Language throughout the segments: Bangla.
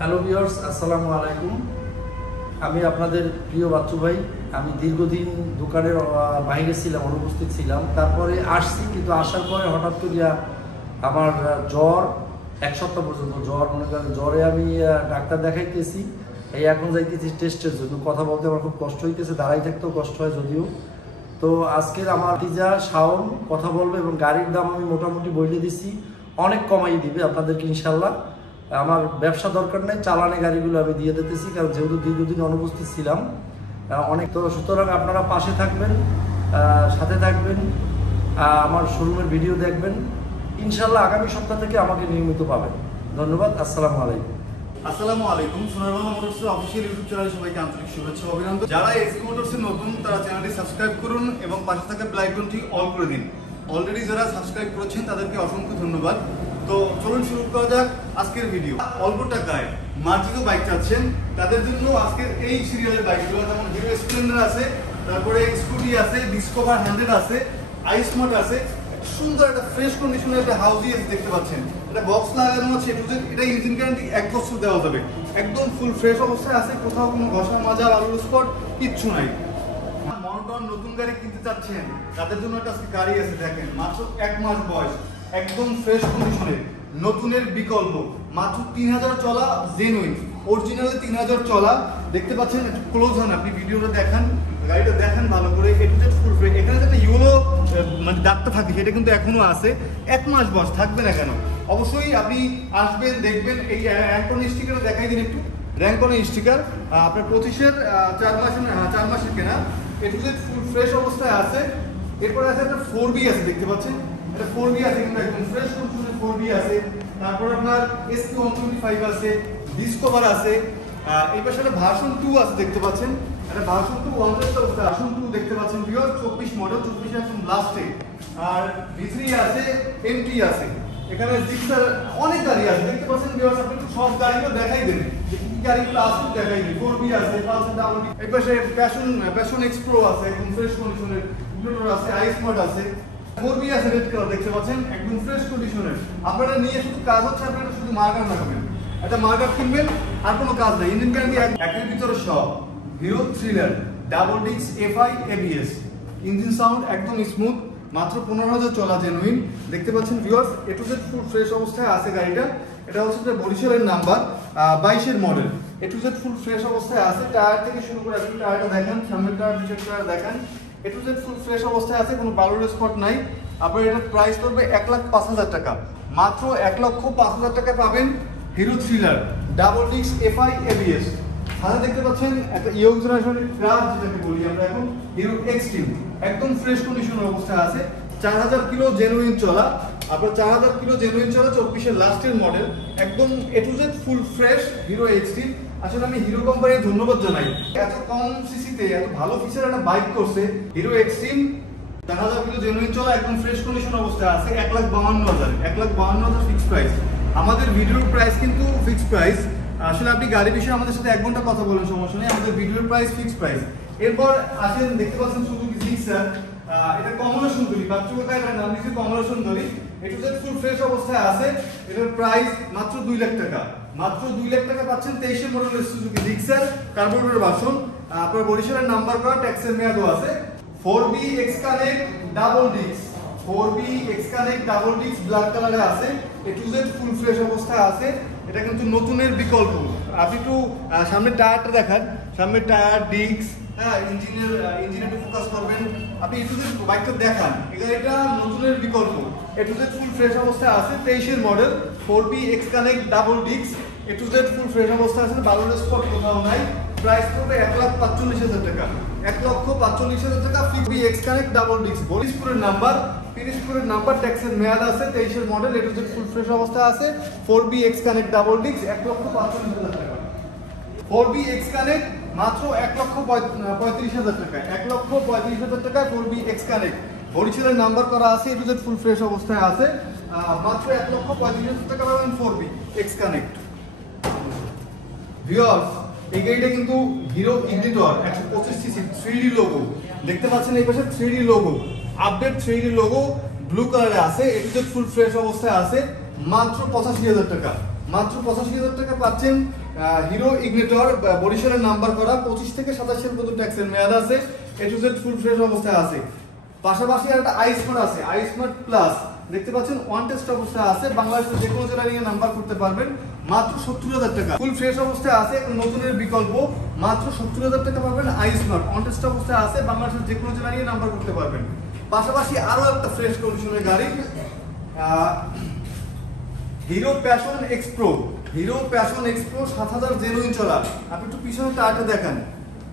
হ্যালো ভিউয়ার্স, আসসালামু আলাইকুম। আমি আপনাদের প্রিয় বাচ্চু ভাই। আমি দীর্ঘদিন দোকানের বাইরে ছিলাম, অনুপস্থিত ছিলাম। তারপরে আসছি, কিন্তু আসার পরে হঠাৎ করিয়া আমার জ্বর, এক সপ্তাহ পর্যন্ত জ্বর, মনে করেন জ্বরে আমি ডাক্তার দেখাইতেছি। এই এখন যাইতেছি টেস্টের জন্য। কথা বলতে আমার খুব কষ্ট হইতেছে, দাঁড়াই থাকতেও কষ্ট হয় যদিও। তো আজকের আমার ভাতিজা শাওন কথা বলবে এবং গাড়ির দাম আমি মোটামুটি বলে দিচ্ছি, অনেক কমাই দিবে আপনাদেরকে ইনশাল্লাহ। আমার ব্যবসা দরকার নেই, চালানে গাড়িগুলো আমি দিয়ে দিতেছি, কারণ যেহেতু দীর্ঘদিন অনুপস্থিত ছিলাম অনেক। তো সুতরাং আপনারা পাশে থাকবেন, সাথে থাকবেন, আমার শোরুমের ভিডিও দেখবেন। ইনশাল্লাহ আগামী সপ্তাহ থেকে আমাকে নিয়মিত পাবেন। ধন্যবাদ। আসসালামু আলাইকুম। আসসালামু আলাইকুম। সোনার বাংলা মোটরসের অফিসিয়াল ইউটিউব চ্যানেলে সবাইকে আন্তরিক শুভেচ্ছা ও অভিনন্দন। যারা এসকে মোটরসের নতুন, তারা চ্যানেলটি সাবস্ক্রাইব করুন এবং পাশে থাকা বেল আইকনটি অল করে দিন। অলরেডি যারা সাবস্ক্রাইব করেছেন তাদেরকে অসংখ্য ধন্যবাদ। তো চলুন শুরু করা যাক আজকের ভিডিও। অল্প টাকায় মার্জিত বাইক চাচ্ছেন তাদের জন্য আজকের এই সিরিয়ালের বাইকগুলো, যেমন হিরো স্প্লেন্ডার আছে, তারপরে স্কুটি আছে, ডিসকভার 100 আছে, আইস্মার্ট আছে। সুন্দর একটা ফ্রেশ কন্ডিশনের একটা হাউজি দেখতে পাচ্ছেন। এটা বক্স লাগানো আছে, এটা ইঞ্জিন গ্যারান্টি 1 বছর দেওয়া যাবে। একদম ফুল ফ্রেশ অবস্থায় আছে, কোথাও কোনো ঘষা মাজা আলুর স্পট কিচ্ছু নাই। মনোটন নতুন গাড়ি কিনতে চাচ্ছেন তাদের জন্য একটা আজকে গাড়ি আছে, দেখেন মাত্র 1 মাস বয়স, একদম ফ্রেশ কন্ডিশনের, নতুনের বিকল্প, মাত্র 3000 চলা, জেনুইন অরিজিনালি 3000 চলা। দেখতে পাচ্ছেন, একটু ক্লোজ হন, আপনি ভিডিওটা দেখান, গাড়িটা দেখেন ভালো করে। এটা ফুল ফ্রেশ, এখানে যেটা ইউলো মানে দাগটা থাকে সেটা কিন্তু এখনো আছে। 1 মাস বয়স, থাকবে না কেন? অবশ্যই আপনি আসবেন, দেখবেন। এই র্যাঙ্কন স্টিকার দেখাই দিন একটু। র্যাঙ্কনের স্টিকার আপনার 25-এর 4 মাসের কেনা, এটা ফুল ফ্রেশ অবস্থায় আছে। এরপরে আছে একটা 4B আছে, দেখতে পাচ্ছেন এটা 4B আছে, কিন্তু একদম ফ্রেশ কন্ডিশনের 4B আছে। তারপর আপনার SQ125 আছে, ডিসকভার আছে। এই পাশে একটা ভার্সন 2 আছে, দেখতে পাচ্ছেন একটা ভার্সন 2 ভার্সন 2 দেখতে পাচ্ছেন। 24 মডেল, 24 একদম লাস্টে। আর V3 আছে, MT আছে। এখানে জিক্সার অনেক গাড়ি আছে, দেখতে পাচ্ছেন। ভিউয়ার্স, আপনি একটু সব গাড়িগুলো দেখাই দেন, যে কি গাড়িগুলো আছে দেখাই দিন। 4B আছে, এই পাশে প্যাশন এক্স প্রো আছে, একদম ফ্রেশ কন্ডিশনের। ব্লুটুথ আছে, আইস্মার্ট আছে। 4B আছে, রেড কালার, দেখতে পাচ্ছেন একদম ফ্রেশ কন্ডিশনের। আপনারা নিয়ে শুধু কাজ হচ্ছে, আপনারা শুধু মার্কার লাগাবেন, একটা মার্কার কিনবেন, আর কোনো কাজ নেই। ইঞ্জিন গ্যারান্টি একের ভিতরে সব। Hero Thriller double disc FI ABS, engine sound একদম স্মুথ, মাত্র 15000 চলা, জেনুইন। দেখতে পাচ্ছেন viewers, A to Z full fresh অবস্থায় আছে গাড়িটা। এটা হচ্ছে বরিশালের নাম্বার, 22-এর model. A to Z full fresh অবস্থায় আছে। টায়ার থেকে শুরু করে আপনি টায়ারটা দেখেন, সামনের টায়ার, পিছের টায়ার দেখেন। A to Z full fresh অবস্থায় আছে, কোনো বালুর স্পট নাই। আপনার এটার প্রাইস পড়বে 1,05,000 টাকা। মাত্র 1,05,000 টাকা পাবেন hero Thriller double disc FI ABS। সাথে দেখতে পাচ্ছেন একটা ইয়ং জেনারেশনের ক্রাশ, যেটাকে বলি আমরা এখন, হিরো এক্সট্রিম, একদম ফ্রেশ কন্ডিশনের অবস্থায় আছে। 4000 কিলো জেনুইন চলা। আপনার 4000 কিলো জেনুইন চলা, 24-এর লাস্টের মডেল, একদম A to Z full fresh Hero extreme. আসলে আমি হিরো কোম্পানির ধন্যবাদ জানাই, এত কম সিসিতে এত ভালো ফিচার একটা বাইক করছে। হিরো এক্সট্রিম 4000 কিলো জেনুইন চলা, একদম ফ্রেশ কন্ডিশন অবস্থায় আছে। 1,52,000, 1,52,000 ফিক্সড প্রাইস। আমাদের ভিডিওর প্রাইস কিন্তু ফিক্সড প্রাইস। আসলে আপনি গাড়ি বিষয়ে আমাদের সাথে 1 ঘন্টা কথা বলেন, সমস্যা নেই, আমাদের ভিডিওর প্রাইস ফিক্সড প্রাইস। এরপর আসেন, দেখতে পাচ্ছেন সুজুকি জিক্সার, এটা কমলা সুন্দরী, বাচ্চুকা এটার নাম দিয়েছে কমলা সুন্দরী। A to Z full fresh অবস্থায় আছে। এটার প্রাইস মাত্র 2 লাখ টাকা। মাত্র 2 লাখ টাকা পাচ্ছেন 23-এর মডেলের সুজুকি জিক্সার, কার্বোরেটর ভার্সন। আপনার বরিশালের নাম্বার করা, ট্যাক্সের মেয়াদও আছে। 4B X Connect double disk, 4B X Connect double disk black কালারে আছে। A to Z full fresh অবস্থায় আছে। এটা কিন্তু নতুনের বিকল্প। আপনি একটু সামনের টায়ারটা দেখান, সামনের টায়ার, ডিস্ক, হ্যাঁ, ইঞ্জিনে একটু ফোকাস করবেন। আপনি A to Z বাইকটা দেখান, এটা নতুনের বিকল্প। A to Z full fresh অবস্থায় আছে, 23-এর model, 4B X Connect double disc. A to Z full fresh অবস্থায় আছে, বালুর স্পট কোথাও নাই। প্রাইস পড়বে 1,45,000 টাকা। 1,45,000 টাকা। 4B X Connect double disc, পিরিজপুরের নাম্বার, ট্যাক্সের মেয়াদ আছে, 23-এর model, A to Z full fresh অবস্থায় আছে। 4B X Connect double disk, 1,45,000 টাকা। 4B X Connect মাত্র 1,35,000 টাকা। 1,35,000 টাকা 4B X Connect, বরিশালের নাম্বার করা আছে, A to Z full fresh অবস্থায় আছে। মাত্র 1,35,000 টাকা পাবেন 4B X Connect। ভিউয়ার্স, এই গাড়িটা কিন্তু hero ignitor 125cc 3D logo, দেখতে পাচ্ছেন এই পাশে 3D logo, update 3D logo blue কালারে আছে। A to Z full fresh অবস্থায় আছে। মাত্র 85,000 টাকা। মাত্র 85,000 টাকা পাচ্ছেন হিরো ইগনিটর বরিশালের নাম্বার করা, 25 থেকে 27 সাল পর্যন্ত ট্যাক্সের মেয়াদ আছে, এ টু জেড ফুল ফ্রেশ অবস্থায় আছে। পাশাপাশি একটা আইসমার্ট আছে, আইসমার্ট প্লাস দেখতে পাচ্ছেন ওয়ান টেস্ট অবস্থায় আছে, বাংলাদেশের যে কোনো জেলায় নিয়ে নাম্বার করতে পারবেন মাত্র 70,000 টাকা। ফুল ফ্রেশ অবস্থায় আছে, নতুনের বিকল্প মাত্র 70,000 টাকা পাবেন। আইসমার্ট ওয়ান টেস্ট অবস্থায় আছে, বাংলাদেশের যে কোনো জেলায় নিয়ে নাম্বার করতে পারবেন। পাশাপাশি আরো একটা ফ্রেশ কন্ডিশনের গাড়ি hero passion Expro. Hero passion Expro 7000 genuine চলা। আপনি একটু পিছনে টায়ারটা দেখান,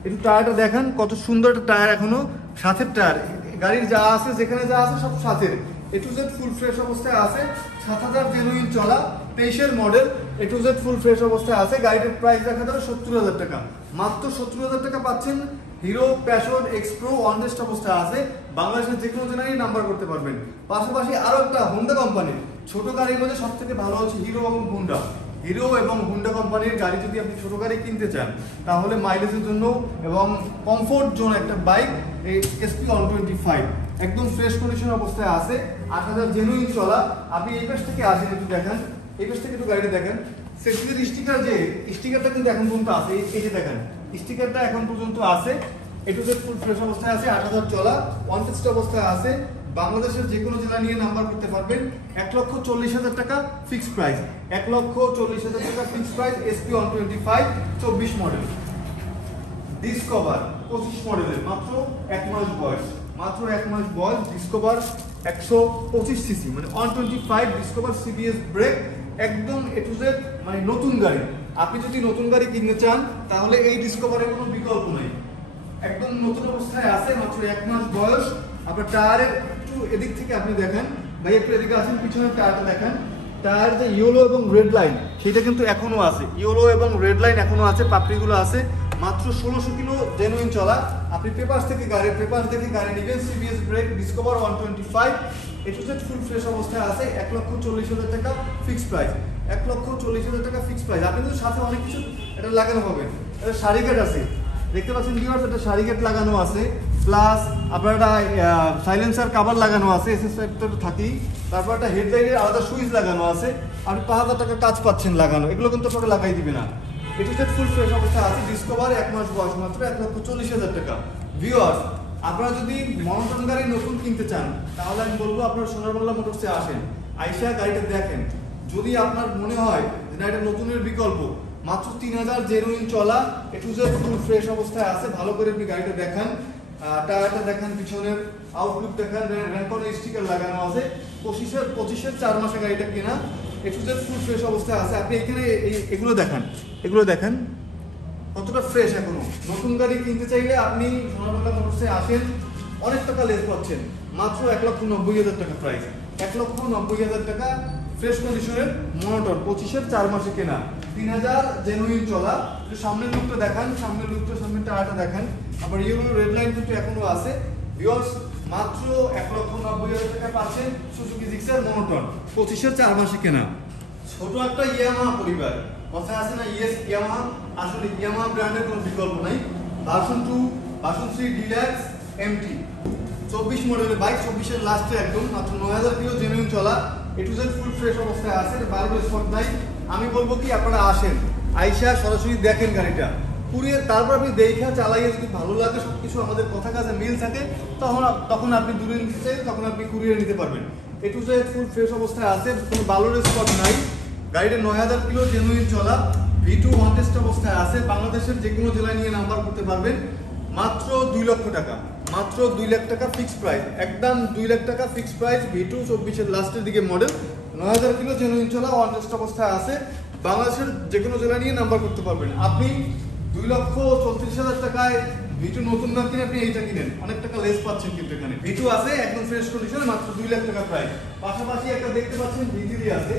একটু টায়ারটা দেখান, কত সুন্দর একটা টায়ার, এখনো সাথের টায়ার, গাড়ির যা আছে যেখানে যা আছে সব সাথের। এ টু জেড ফুল ফ্রেশ অবস্থায় আছে, 7000 জেনুইন চলা, 23-এর model, A to Z full fresh অবস্থায় আছে। গাড়িটার প্রাইস রাখা যাবে 70,000 টাকা। মাত্র 70,000 টাকা পাচ্ছেন hero passion Expro one test অবস্থায় আছে, বাংলাদেশের যে কোনো জেলায় নাম্বার করতে পারবেন। পাশাপাশি আরো একটা হোন্ডা কোম্পানির ছোট গাড়ির মধ্যে সব থেকে ভালো হচ্ছে হিরো এবং হোন্ডা। হিরো এবং হোন্ডা কোম্পানির গাড়ি যদি আপনি ছোট গাড়ি কিনতে চান তাহলে মাইলেজের জন্য এবং কমফোর্ট জোন একটা বাইক এই SP 125 একদম ফ্রেশ কন্ডিশন অবস্থায় আছে, 8000 জেনুইন চলা। আপনি এই পাশ থেকে আসেন, একটু দেখেন, এই পাশ থেকে একটু গাড়িটা দেখেন। সেফটির স্টিকার, যে স্টিকারটা কিন্তু এখন পর্যন্ত আছে, এই যে দেখেন স্টিকারটা এখন পর্যন্ত আছে। এ টু জেড ফুল ফ্রেশ অবস্থায় আছে, 8000 চলা, ওয়ান টেস্ট অবস্থায় আছে, বাংলাদেশের যে কোনো জেলা নিয়ে নাম্বার করতে পারবেন। 1,40,000 টাকা ফিক্সড প্রাইস, 1,40,000 টাকা fixed price. SP 125 24 model discover 25 মডেলের, মাত্র 1 মাস বয়স, মাত্র 1 মাস বয়স। ডিসকভার 125 সিসি মানে 125 ডিসকভার CBS ব্রেক, একদম এ টু জেড মানে নতুন গাড়ি। আপনি যদি নতুন গাড়ি কিনতে চান তাহলে এই ডিসকভারের কোনো বিকল্প নেই, একদম নতুন অবস্থায় আছে, মাত্র 1 মাস বয়স। আপনার টায়ারের একটু এদিক থেকে আপনি দেখেন, ভাই একটু এদিকে আসেন, পিছনের টায়ারটা দেখেন। টায়ার যে ইয়েলো এবং রেড লাইন সেটা কিন্তু এখনো আছে, ইয়েলো এবং রেড লাইন এখনো আছে, পাপড়িগুলো আছে। মাত্র 1600 কিলো জেনুইন চলা। আপনি পেপারস থেকে গাড়ি নেবেন। CBS break, discover 125, A to Z full fresh অবস্থায় আছে, 1,40,000 টাকা ফিক্সড প্রাইস, 1,40,000 টাকা ফিক্সড প্রাইস। আপনি কিন্তু সাথে অনেক কিছু এটা লাগানো হবে, এটা সারিকেট আছে, দেখতে পাচ্ছেন ভিউয়ার্স, এটা সারিকেট লাগানো আছে, প্লাস আপনার একটা সাইলেন্সার কভার লাগানো আছে, SSI তো থাকেই। তারপর একটা হেডলাইটের আলাদা সুইচ লাগানো আছে। আপনি 5,000 টাকা কাজ পাচ্ছেন লাগানো, এগুলো কিন্তু আপনাকে লাগাই দিবে না। এ টু জেড ফুল ফ্রেশ অবস্থায় আছে, ডিসকভার 1 মাস বয়স, মাত্র 1,40,000 টাকা। ভিউয়ার্স, আপনারা যদি মনোটন গাড়ি নতুন কিনতে চান তাহলে আমি বলবো আপনারা সোনার বাংলা মোটরসে আসেন, আইসা গাড়িটা দেখেন। যদি আপনার মনে হয় যে না এটা নতুনের বিকল্প, মাত্র 3000 জেনুইন চলা, এ টু জেড ফুল ফ্রেশ অবস্থায় আছে, ভালো করে আপনি গাড়িটা দেখান, টায়ারটা দেখান, পিছনের আউটলুক দেখান, র্যাঙ্কনের স্টিকার লাগানো আছে। 25-এর 4 মাসে গাড়িটা কেনা, এ টু জেড ফুল ফ্রেশ অবস্থায় আছে। আপনি এখানে এগুলো দেখান কতটা ফ্রেশ এখনো। নতুন গাড়ি কিনতে চাইলে আপনি সোনারবাংলা মোটরসে আসেন, অনেক টাকা লেস পাচ্ছেন, মাত্র 1,90,000 টাকা প্রাইস, 1,90,000 টাকা ফ্রেশ কন্ডিশনের মনোটর, 25-এর 4 মাসে কেনা, 3000 জেনুইন চলা। সামনের লুকটা দেখান, সামনের টায়ারটা দেখান। আবার ইয়েলো রেড লাইন কিন্তু এখনো আছে। ভিউয়ার্স, মাত্র 1,90,000 টাকা পাচ্ছেন সুজুকি জিক্সার মনোটন, 25-এর 4 মাসে কেনা। ছোট একটা ইয়ামাহা পরিবার, কথা আছে না, ইয়েস ইয়ামাহা, আসলে ইয়ামাহা ব্র্যান্ডের কোনো বিকল্প নাই। ভার্সন 2, ভার্সন 3 ডিলাক্স MT 24 মডেলের বাইক, 24-এর লাস্টে একদম, মাত্র 9000 কিলো জেনুইন চলা, এ টু জেড ফুল ফ্রেশ অবস্থায় আছে, বারো স্পট নাই। আমি বলবো কি আপনারা আসেন, আইসা সরাসরি দেখেন গাড়িটা, কুরিয়ার, তারপর আপনি দেখা চালাইয়ে যদি ভালো লাগে, সবকিছু আমাদের কথা কাজে মিল থাকে, তখন আপনি দূরে নিতে চাইলে তখন আপনি কুরিয়ার নিতে পারবেন। এ টু জেড ফুল ফ্রেশ অবস্থায় আছে, কোনো বালোর স্পট নাই। গাড়িটা 9000 কিলো জেনুইন চলা, V2 ওয়ান টেস্ট অবস্থায় আছে, বাংলাদেশের যে কোনো জেলায় নিয়ে নাম্বার করতে পারবেন। মাত্র 2 লক্ষ টাকা, মাত্র 2 লাখ টাকা ফিক্সড প্রাইস, একদম 2 লাখ টাকা ফিক্সড প্রাইস। V2 24-এর লাস্টের দিকে মডেল, 9000 কিলো জেনুইন চলা, ওয়ান টেস্ট অবস্থায় আছে, বাংলাদেশের যে কোনো জেলায় নিয়ে নাম্বার করতে পারবেন। আপনি 2,34,000 টাকায় V2 নতুন না কিনে আপনি এইটা কিনেন, অনেক টাকা লেস পাচ্ছেন কিন্তু এখানে। V2 আছে একদম ফ্রেশ কন্ডিশনে, মাত্র 2 লাখ টাকা প্রাইস। পাশাপাশি একটা দেখতে পাচ্ছেন V3 আছে,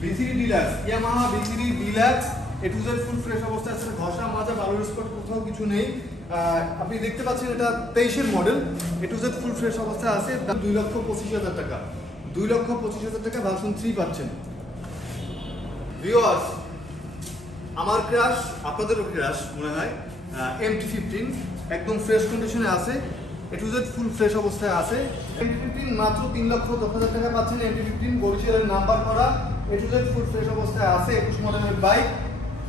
V3 deluxe, Yamaha V3 deluxe, A to Z full fresh অবস্থায় আছে, ঘষা মাজা বালুর স্পট কোথাও কিছু নেই। আপনি দেখতে পাচ্ছেন এটা 23-এর model, A to Z full fresh অবস্থায় আছে, 2,25,000 টাকা, 2,25,000 টাকা ভার্সন 3 পাচ্ছেন। ভিউয়ার্স, আমার ক্রাশ, আপনাদেরও ক্রাশ মনে হয়, MT-15 একদম ফ্রেশ কন্ডিশনে আছে, এ টু জেড ফুল ফ্রেশ অবস্থায় আছে। MT-15 মাত্র 3,10,000 টাকা পাচ্ছেন। MT-15 বরিশালের নাম্বার করা, এ টু জেড ফুল ফ্রেশ অবস্থায় আছে, 21 মডেলের বাইক,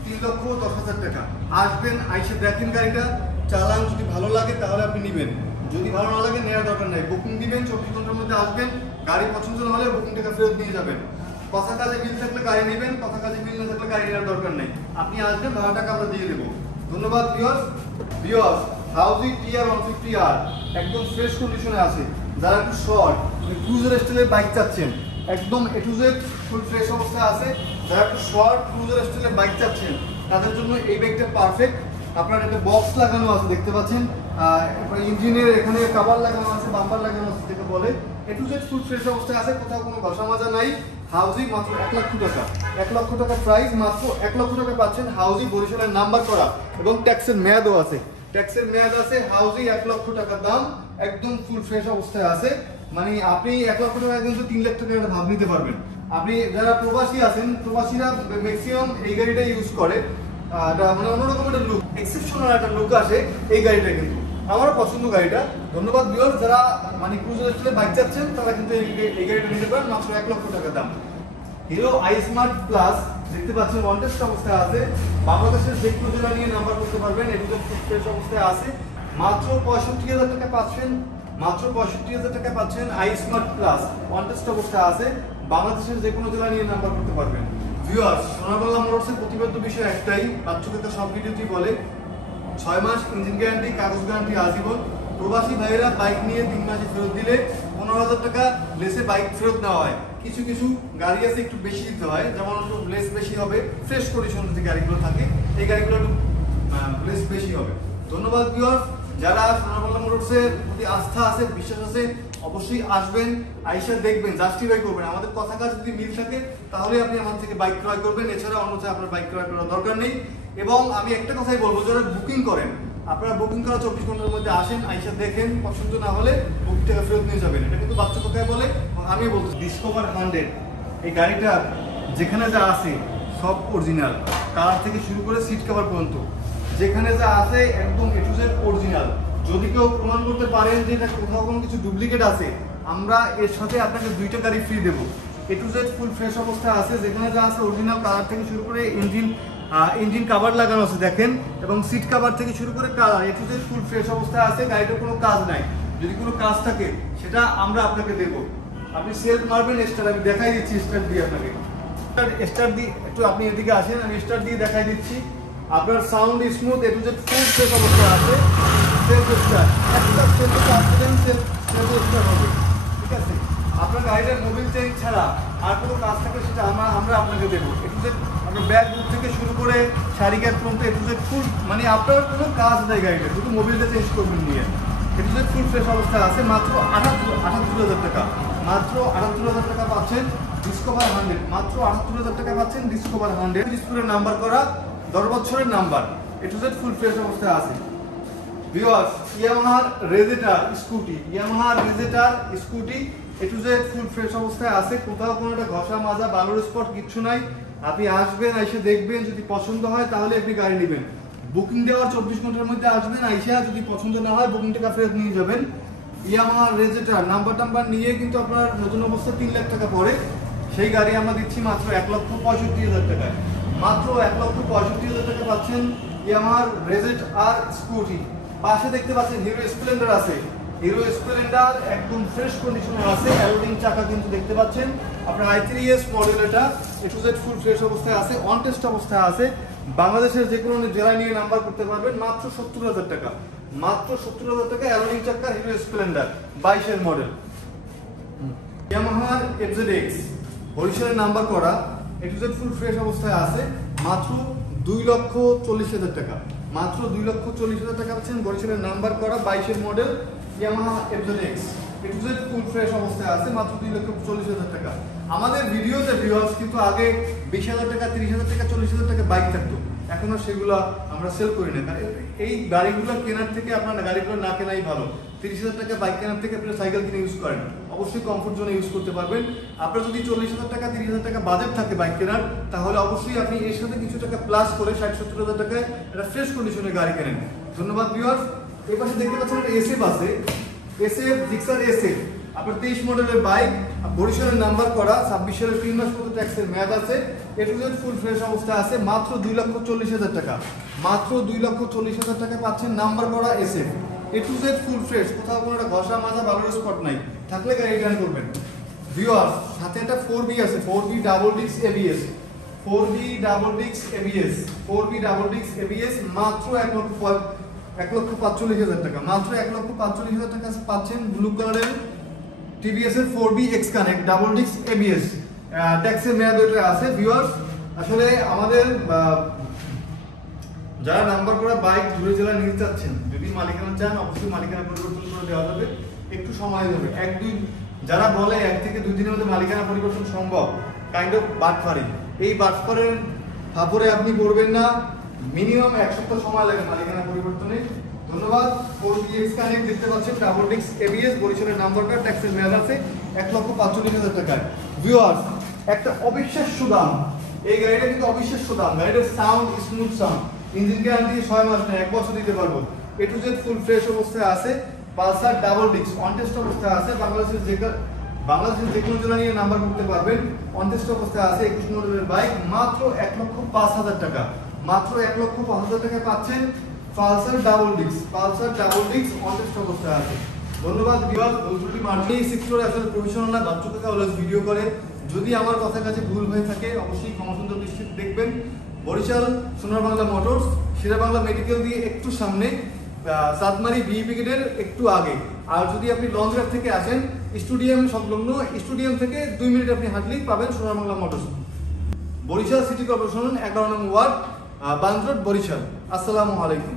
3,10,000 টাকা। আসবেন, আইসা দেখেন গাড়িটা, চালান, যদি ভালো লাগে তাহলে আপনি নেবেন, যদি ভালো না লাগে নেওয়ার দরকার নাই। বুকিং দিবেন, 24 ঘন্টার মধ্যে আসবেন, গাড়ি পছন্দ না হলে বুকিং টাকা ফেরত নিয়ে যাবেন। কথা কাজে মিল থাকলে গাড়ি নেবেন, কথা কাজে মিল না থাকলে গাড়ি নেওয়ার দরকার নেই। আপনি আসবেন, ভাড়া টাকা আমরা দিয়ে দেবো। ধন্যবাদ ভিউয়ার্স। হাউজি টিআর 150R একদম ফ্রেশ কন্ডিশনে আছে। যারা একটু শর্ট ক্রুজার স্টাইলের বাইক চাচ্ছেন, একদম এ টু জেড ফুল ফ্রেশ অবস্থায় আছে। যারা একটু শর্ট ক্রুজার স্টাইলের বাইক চাচ্ছেন তাদের জন্য এই বাইকটা পারফেক্ট। আপনার একটা বক্স লাগানো আছে দেখতে পাচ্ছেন, ইঞ্জিনের এখানে কভার লাগানো আছে, বাম্পার লাগানো আছে, যেটা বলে এ টু জেড ফুল ফ্রেশ অবস্থায় আছে, কোথাও কোনো ঘষা মাজা নাই। হাউজি মাত্র 1 লক্ষ টাকা, 1 লক্ষ টাকা প্রাইস, মাত্র 1 লক্ষ টাকা পাচ্ছেন। হাউজি বরিশালের নাম্বার করা এবং ট্যাক্সের মেয়াদও আছে, ট্যাক্সের মেয়াদ আছে। হাউজি 1 লক্ষ টাকা দাম, একদম ফুল ফ্রেশ অবস্থায় আছে। মানে আপনি 1 লক্ষ টাকা কিন্তু 3 লাখ টাকা একটা ভাব নিতে পারবেন। আপনি যারা প্রবাসী আছেন, প্রবাসীরা ম্যাক্সিমাম এই গাড়িটা ইউজ করে। মানে অন্যরকম একটা লুক, এক্সেপশনাল একটা লুক আসে এই গাড়িটা, কিন্তু আমার পছন্দ গাড়িটা। ধন্যবাদ ভিউয়ার্স। যারা মানে ক্রুজার স্টাইলে বাইক চাচ্ছেন তারা কিন্তু এই গাড়িটা নিতে পারেন, মাত্র 1 লক্ষ টাকা দাম। হিরো আইস্মার্ট প্লাস দেখতে পাচ্ছেন ওয়ান টেস্ট অবস্থায় আছে। বাংলাদেশের যে কোনো জেলা নিয়ে নাম্বার করতে পারবেন, এগুলো ফ্রেশ অবস্থায় আছে। মাত্র 65,000 টাকা পাচ্ছেন, মাত্র 65,000 টাকা পাচ্ছেন। আইস্মার্ট প্লাস ওয়ান টেস্ট অবস্থায় আছে, বাংলাদেশের যে কোনো জেলা নিয়ে নাম্বার করতে পারবেন। ভিউয়ার্স, সোনারবাংলা মোটরসের প্রতিবেদ্য বিষয় একটাই, বাচ্চাদের সব ভিডিওতেই বলে 6 মাস ইঞ্জিন গ্যারান্টি, কাগজ গ্যারান্টি আজীবন। প্রবাসী ভাইয়েরা বাইক নিয়ে 3 মাসে ফেরত দিলে 15,000 টাকা লেসে বাইক ফেরত নেওয়া হয়। কিছু কিছু গাড়ি আছে একটু বেশি দিতে হয়, যেমন একটু লেস বেশি হবে, ফ্রেশ কন্ডিশনে যে গাড়িগুলো থাকে এই গাড়িগুলো একটু লেস বেশি হবে। ধন্যবাদ ভিউয়ার্স। যারা সোনারবাংলা মোটরসের প্রতি আস্থা আছে, বিশ্বাস আছে, অবশ্যই আসবেন, আইসা দেখবেন, জাস্টিফাই করবেন। আমাদের কথা কাজ যদি মিল থাকে তাহলে আপনি আমার থেকে বাইক ক্রয় করবেন, এছাড়া অন্যথায় আপনার বাইক ক্রয় করার দরকার নেই। এবং আমি একটা কথাই বলবো, যারা বুকিং করেন, আপনারা বুকিং করা 24 ঘন্টার মধ্যে আসেন, আইসা দেখেন, পছন্দ না হলে বুকিং টাকা ফেরত নিয়ে যাবেন। এটা কিন্তু বাচ্চা কথায় বলে, আমি বলছি ডিসকভার 100 এই গাড়িটা যেখানে যা আছে সব অরিজিনাল, কালার থেকে শুরু করে সিট কভার পর্যন্ত যেখানে যা আছে একদম এ টু জেড অরিজিনাল। যদি কেউ প্রমাণ করতে পারেন যে এটা কোথাও কোনো কিছু ডুপ্লিকেট আছে, আমরা এর সাথে আপনাকে 2টা গাড়ি ফ্রি দেবো। এ টু জেড ফুল ফ্রেশ অবস্থায় আছে, যেখানে যা আছে অরিজিনাল, কালার থেকে শুরু করে ইঞ্জিন কভার লাগানো আছে দেখেন, এবং সিট কভার থেকে শুরু করে colour A to Z full fresh অবস্থায় আছে। গাড়িটার কোনো কাজ নাই, যদি কোনো কাজ থাকে সেটা আমরা আপনাকে দেবো। আপনি সেলফ মারবেন, স্টার আমি দেখাই দিচ্ছি, স্টার দিয়ে আপনাকে, স্টার দিয়ে একটু আপনি এদিকে আসেন, আমি স্টার দিয়ে দেখাই দিচ্ছি। আপনার sound smooth, A to Z full fresh অবস্থায় আছে। সেলফ স্টার, একটা সেলফ স্টার হবে, ঠিক আছে। আপনার গাড়িটার মোবিল চেঞ্জ ছাড়া আর কোনো কাজ থাকলে সেটা আমরা আপনাকে দেবো। এ টু জেড আপনার ব্যাগ বুক থেকে শুরু করে শাড়ি ক্যাট পর্যন্ত এ টু জেড ফুল, মানে আপনার কোনো কাজ নেই গাড়িটা, শুধু মোবিলটা চেঞ্জ করবেন নিয়ে। এ টু জেড ফুল ফ্রেশ অবস্থায় আছে, মাত্র 78,000 টাকা, মাত্র 78,000 টাকা পাচ্ছেন। ডিসকভার 100 মাত্র 78,000 টাকা পাচ্ছেন। ডিসকভার 100 ডিসপ্লের নাম্বার করা, 10 বছরের number, A to Z full fresh অবস্থায় আছে। Viewers, ইয়ামাহার রেজেটার scooty A to Z full fresh অবস্থায় আছে, কোথাও কোনো একটা ঘষা মাজা বালুর স্পট কিচ্ছু নাই। আপনি আসবেন, এসে দেখবেন, যদি পছন্দ হয় তাহলে আপনি গাড়ি নেবেন। বুকিং দেওয়ার 24 ঘন্টার মধ্যে আসবেন, আইসা যদি পছন্দ না হয় বুকিং টাকা ফেরত নিয়ে যাবেন। ইয়ামাহার রেজেটার নাম্বার নিয়ে কিন্তু আপনার নতুন অবস্থা 3 লাখ টাকা পড়ে, সেই গাড়ি আমরা দিচ্ছি মাত্র 1,65,000 টাকায়। মাত্র 1,65,000 টাকা পাচ্ছেন ইয়ামাহার রেজেটার স্কুটি। পাশে দেখতে পাচ্ছেন হিরো স্প্লেন্ডার আছে, হিরো স্প্লেন্ডার একদম ফ্রেশ কন্ডিশনে আছে, অ্যালোডিং চাকা কিন্তু দেখতে পাচ্ছেন। আপনার i3s মডেল, এটা এ টু জেড ফুল ফ্রেশ অবস্থায় আছে, অন টেস্ট অবস্থায় আছে। বাংলাদেশের যে কোনো জেলা নিয়ে নাম্বার করতে পারবেন, মাত্র 70,000 টাকা, মাত্র 70,000 টাকা। অ্যালোডিং চাকা হিরো স্প্লেন্ডার 22-এর মডেল। ইয়ামাহার FZX বরিশালের নাম্বার করা, এ টু জেড ফুল ফ্রেশ অবস্থায় আছে, মাত্র 2,40,000 টাকা, মাত্র 2,40,000 টাকা পাচ্ছেন। বরিশালের নাম্বার করা 22-এর model Yamaha FZX A to Z full fresh অবস্থায় আছে, মাত্র 2,40,000 টাকা। আমাদের ভিডিওতে ভিউয়ার্স কিন্তু আগে 20,000 টাকা, 30,000 টাকা, 40,000 টাকা বাইক থাকতো, এখন আর সেগুলো আমরা সেল করি না। কারণ এই গাড়িগুলো কেনার থেকে আপনার গাড়িগুলো না কেনাই ভালো। 30,000 টাকা বাইক কেনার থেকে আপনি সাইকেল কিনে ইউজ করেন, অবশ্যই কমফোর্ট জোনে ইউজ করতে পারবেন। আপনার যদি 40,000 টাকা, 30,000 টাকা বাজেট থাকে বাইক কেনার, তাহলে অবশ্যই আপনি এর সাথে কিছু টাকা প্লাস করে 60-70,000 টাকায় একটা ফ্রেশ কন্ডিশনের গাড়ি কেনেন। ধন্যবাদ ভিউয়ার্স। এই পাশে দেখতে পাচ্ছেন একটা এসএফ আছে, এসএফ জিক্সার এসএফ, আপনার 23 মডেলের বাইক, বরিশালের নাম্বার করা 26 সালের 3 মাস মতো ট্যাক্সের মেয়াদ আছে। এ টু জেড ফুল ফ্রেশ অবস্থা আছে, মাত্র 2,40,000 টাকা, মাত্র 2,40,000 টাকা পাচ্ছেন নাম্বার করা SF. A to Z full fresh, কোথাও কোনো একটা ঘষা মাজা বালুর স্পট নাই, থাকলে গাড়ি রিটার্ন করবেন। ভিউয়ার্স, সাথে একটা 4B আছে, 4B double disc ABS, 4B double disc ABS, 4B double disc ABS, মাত্র 1,45,000 টাকা, মাত্র 1,45,000 টাকা পাচ্ছেন ব্লু কালারের টিভিএস এর 4B x connect double disc ABS. ট্যাক্সের মেয়াদ ওইটা আছে। ভিউয়ার্স, আসলে আমাদের যারা নাম্বার করা বাইক জুড়ে জেলা নিতে চাচ্ছেন, যদি মালিকানা চান অবশ্যই মালিকানা পরিবর্তন করে দেওয়া যাবে, একটু সময় দেবে। যারা বলে 1 থেকে 2 দিনের মধ্যে মালিকানা পরিবর্তন সম্ভব, কাইন্ড অফ বাটফারি, এই বাটফারের ফাপরে আপনি করবেন না, মিনিমাম 1 সপ্তাহ সময় লাগে মালিকানা পরিবর্তনে। ধন্যবাদ। 4B এক্স কানেক্ট দেখতে পাচ্ছেন ডাবল ডিস্ক এবিএস, বরিশালের নাম্বারটা, ট্যাক্সের মেয়াদ আছে 1,45,000 টাকায়। ভিউয়ার্স, একটা অবিশ্বাস্য দাম, এই গাড়িটা কিন্তু অবিশ্বাস্য দাম। গাড়িটার sound smooth sound, engine guarantee 6 মাস না 1 বছর দিতে পারবো। এ টু জেড ফুল ফ্রেশ অবস্থায় আছে, Pulsar double disc on test অবস্থায় আছে। বাংলাদেশের যে কোনো জেলা নিয়ে নাম্বার করতে পারবেন, অন টেস্ট অবস্থায় আছে। 21 মডেলের বাইক, মাত্র 1,05,000 টাকা, মাত্র 1,05,000 টাকা পাচ্ছেন Pulsar double disc, Pulsar double disc on test অবস্থায় আছে। ধন্যবাদ। বিভাগ বলতুটি মার্কেটিং সেক্টরে আসলে প্রফেশনাল না, বাচ্চু কাকা অলওয়েজ ভিডিও করে। যদি আমার কথা কাছে ভুল হয়ে থাকে অবশ্যই ক্ষমাসুন্দর দৃষ্টিতে দেখবেন। বরিশাল সোনার বাংলা মোটরস, শেরে বাংলা মেডিকেল দিয়ে একটু সামনে, সাতমারি বিইপি গেটের একটু আগে। আর যদি আপনি লঞ্চঘাট থেকে আসেন, স্টেডিয়াম সংলগ্ন, স্টেডিয়াম থেকে 2 মিনিট আপনি হাঁটলেই পাবেন Sonar Bangla Motors. Barishal city corporation 11 নং ওয়ার্ড, বান্দ্রট, বরিশাল। আসসালামু আলাইকুম।